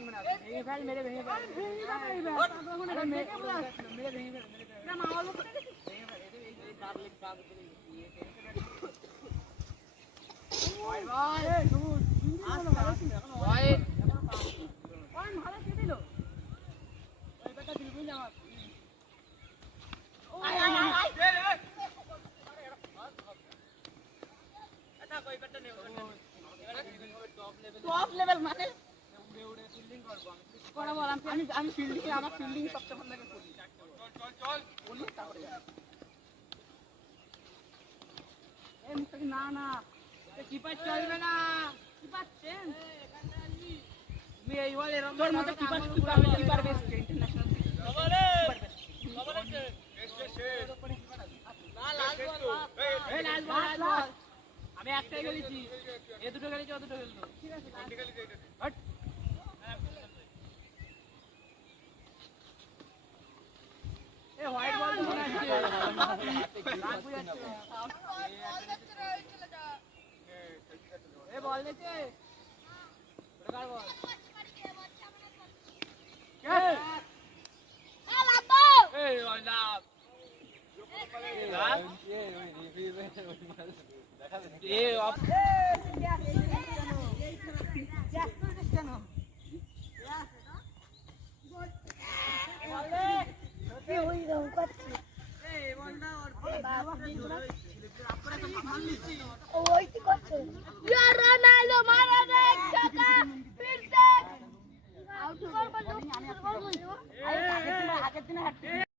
ভাঙবে না ভেঙে ফেল মেরে ভেঙে ফেল মেরে ভেঙে ফেল না মা বলবো কোথায় গেছিস ভেঙে ফেল এই ডাবলিক ডাব করে দিয়ে ভাই ভাই এই সবুজ ভালো ছিল এখন ভাই ভালো কে দিল ওই বেটা দিল বুঝলি আমার আয় আয় আয় এটা কই বেটা নেই টপ লেভেল মানে উড়ে উড়ে ফিল্ডিং করব আমি বল আমি ফিল্ডিং আমার ফিল্ডিং সবচেয়ে ভালো লাগে করি চল বলি তারপরে এই মুস্তাকি না না এ কিপার চলবে না কিপার চেঞ্জ তুমি এই বল এরকম তোর মত কিপার বেস্ট ইন্টারন্যাশনাল কভারে কভারে না লাল বল এই লাল বল আমি একটাই খেলেছি এ দুটো খেলেছি ও দুটো খেলতো ঠিক আছে কোনটি খেলেছি এটা হট এ হোয়াইট বল তো মনে আছে রাগ বুঝাচ্ছে বল যাচ্ছে রে চলে যা এ বল দিতে প্রকার বল কে এ লাম্বো এ লাভ লাভ এ ওই রিভিউ দেখা দে এ অফ আগের দিনে